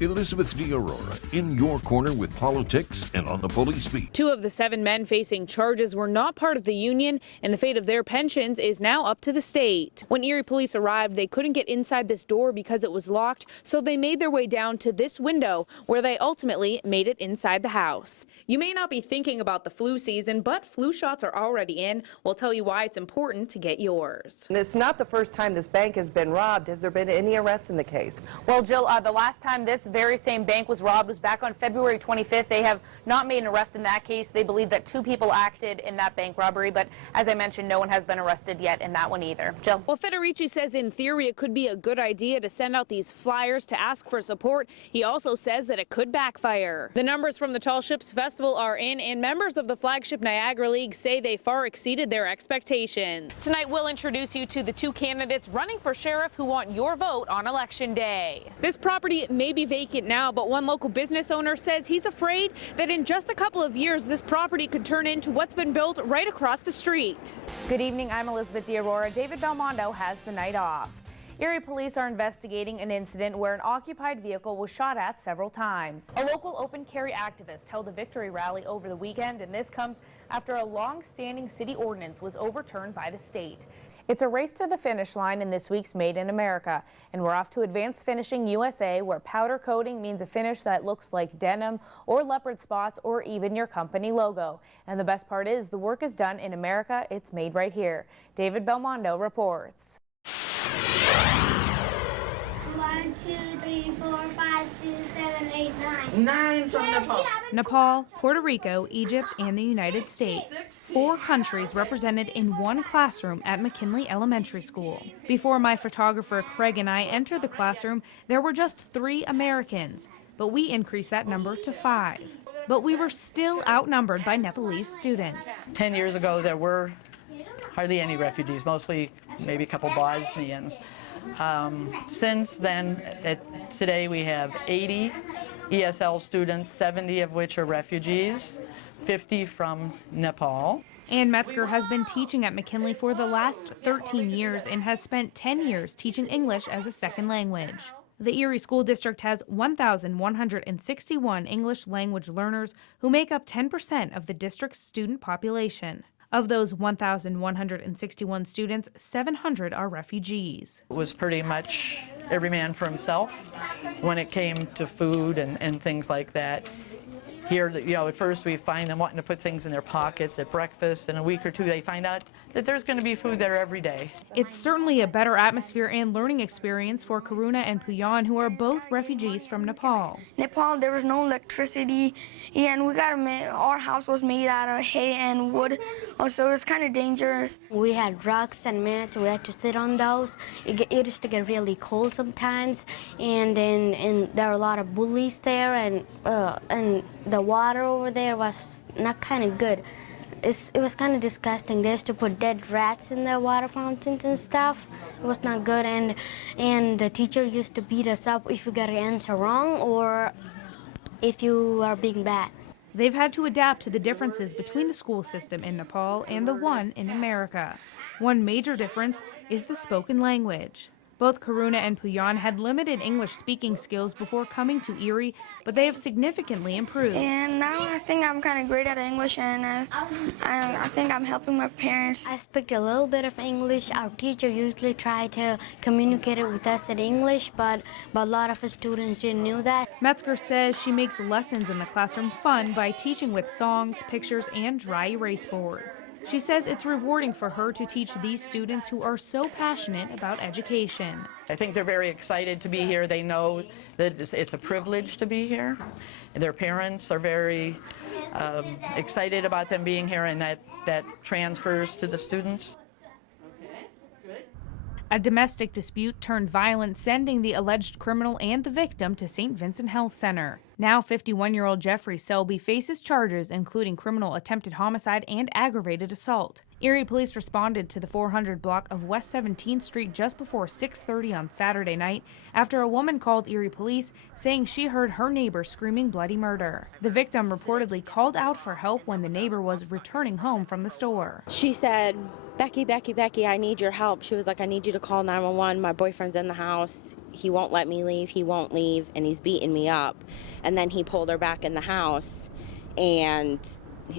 Elizabeth DeAurora in your corner with politics and on the police beat. 2 of the 7 men facing charges were not part of the union, and the fate of their pensions is now up to the state. When Erie police arrived, they couldn't get inside this door because it was locked, so they made their way down to this window where they ultimately made it inside the house. You may not be thinking about the flu season, but flu shots are already in. We'll tell you why it's important to get yours. It's not the first time this bank has been robbed. Has there been any arrest in the case? Well, Jill, the last time this very same bank was robbed was back on February 25th. They have not made an arrest in that case. They believe that 2 people acted in that bank robbery, but as I mentioned, no one has been arrested yet in that one either. Jill? Well, Federici says in theory it could be a good idea to send out these flyers to ask for support. He also says that it could backfire. The numbers from the Tall Ships Festival are in, and members of the flagship Niagara League say they far exceeded their expectations. Tonight, we'll introduce you to the 2 candidates running for sheriff who want your vote on Election Day. This property may be vacant now, but one local business owner says he's afraid that in just a couple of years, this property could turn into what's been built right across the street. Good evening, I'm Elizabeth DeAurora. David Belmondo has the night off. Erie police are investigating an incident where an occupied vehicle was shot at several times. A local open carry activist held a victory rally over the weekend, and this comes after a long-standing city ordinance was overturned by the state. It's a race to the finish line in this week's Made in America, and we're off to Advanced Finishing USA, where powder coating means a finish that looks like denim or leopard spots or even your company logo. And the best part is the work is done in America. It's made right here. David Belmondo reports. 1, 2, 3, 4, 5, 6, 7, 8, 9. 9 from Nepal. Nepal, Puerto Rico, Egypt, and the United States. 4 countries represented in one classroom at McKinley Elementary School. Before my photographer Craig and I entered the classroom, there were just 3 Americans, but we increased that number to 5. But we were still outnumbered by Nepalese students. 10 years ago, there were hardly any refugees, mostly maybe a couple Bosnians. Since then, today we have 80 ESL students, 70 of which are refugees, 50 from Nepal. Ann Metzger has been teaching at McKinley for the last 13 years and has spent 10 years teaching English as a second language. The Erie School District has 1,161 English language learners who make up 10% of the district's student population. Of those 1,161 students, 700 are refugees. It was pretty much every man for himself when it came to food and things like that. Here, at first we find them wanting to put things in their pockets at breakfast. In a week or 2, they find out that there's going to be food there every day. It's certainly a better atmosphere and learning experience for Karuna and Puyan, who are both refugees from Nepal. Nepal, there was no electricity, and our house was made out of hay and wood, so it was kind of dangerous. We had rugs and mats. We had to sit on those. It used to get really cold sometimes, and there were a lot of bullies there, and the water over there was not kind of good. It was kind of disgusting. They used to put dead rats in the water fountains and stuff. It was not good, and the teacher used to beat us up if you got an answer wrong or if you are being bad. They've had to adapt to the differences between the school system in Nepal and the one in America. One major difference is the spoken language. Both Karuna and Puyan had limited English speaking skills before coming to Erie, but they have significantly improved. And now I think I'm kind of great at English, and I think I'm helping my parents. I speak a little bit of English. Our teacher usually tried to communicate it with us in English, but a lot of students didn't know that. Metzger says she makes lessons in the classroom fun by teaching with songs, pictures, and dry erase boards. She says it's rewarding for her to teach these students who are so passionate about education. I think they're very excited to be here. They know that it's a privilege to be here. And their parents are very excited about them being here, and that transfers to the students. A domestic dispute turned violent, sending the alleged criminal and the victim to St. Vincent Health Center. Now 51-year-old Jeffrey Selby faces charges including criminal attempted homicide and aggravated assault. Erie police responded to the 400 block of West 17th Street just before 6:30 on Saturday night after a woman called Erie police saying she heard her neighbor screaming bloody murder. The victim reportedly called out for help when the neighbor was returning home from the store. She said, Becky, I need your help. She was like, I need you to call 911. My boyfriend's in the house. he won't let me leave, he won't leave, and he's beating me up. And then he pulled her back in the house, and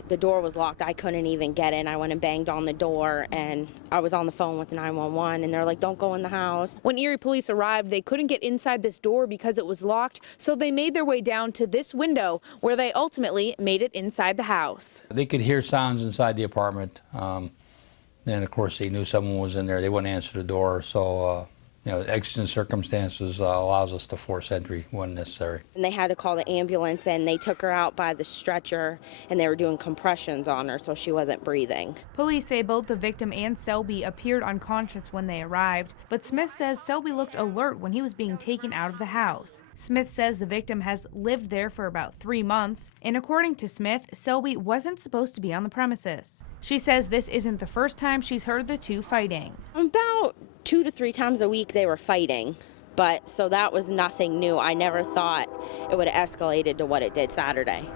the door was locked. I couldn't even get in. I went and banged on the door, and I was on the phone with 911, and they're like, don't go in the house. When Erie police arrived, they couldn't get inside this door because it was locked, so they made their way down to this window where they ultimately made it inside the house. They could hear sounds inside the apartment. Then, of course, they knew someone was in there. They wouldn't answer the door, so exigent circumstances allows us to force entry when necessary. And they had to call the ambulance, and they took her out by the stretcher, and they were doing compressions on her so she wasn't breathing. Police say both the victim and Selby appeared unconscious when they arrived, but Smith says Selby looked alert when he was being taken out of the house. Smith says the victim has lived there for about 3 months, and according to Smith, Selby wasn't supposed to be on the premises. She says this isn't the first time she's heard the two fighting. About 2 to 3 times a week they were fighting, but so that was nothing new. I never thought it would have escalated to what it did Saturday.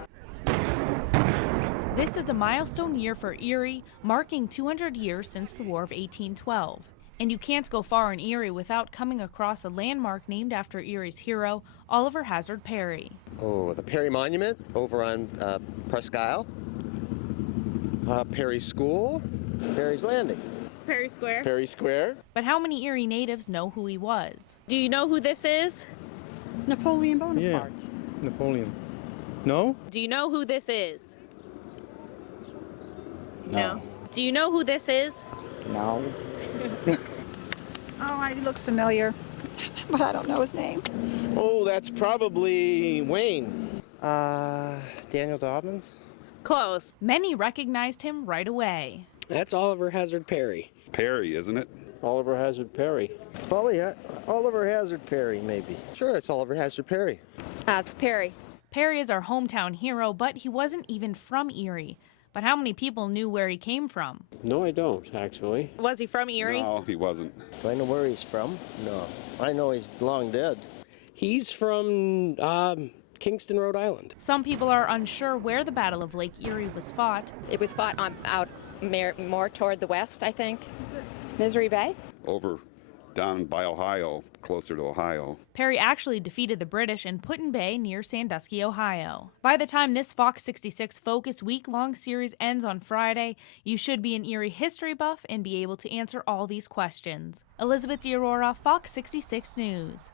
This is a milestone year for Erie, marking 200 years since the War of 1812. And you can't go far in Erie without coming across a landmark named after Erie's hero, Oliver Hazard Perry. Oh, the Perry Monument over on Presque Isle. Perry School. Perry's Landing. Perry Square. Perry Square. But how many Erie natives know who he was? Do you know who this is? Napoleon Bonaparte. Yeah, Napoleon. No? Do you know who this is? No. Do you know who this is? No. He looks familiar, but I don't know his name. Oh, that's probably Wayne. Daniel Dobbins? Close. Many recognized him right away. That's Oliver Hazard Perry. Perry, isn't it? Oliver Hazard Perry. Probably Oliver Hazard Perry, maybe. Sure, it's Oliver Hazard Perry. It's Perry. Perry is our hometown hero, but he wasn't even from Erie. But how many people knew where he came from? No, I don't, actually. Was he from Erie? No, he wasn't. Do I know where he's from? No. I know he's long dead. He's from Kingston, Rhode Island. Some people are unsure where the Battle of Lake Erie was fought. It was fought out more toward the west, I think. Misery Bay? Over down by Ohio, closer to Ohio. Perry actually defeated the British in Put-in Bay near Sandusky, Ohio. By the time this Fox 66 Focus week-long series ends on Friday, you should be an Erie history buff and be able to answer all these questions. Elizabeth DeAurora, Fox 66 News.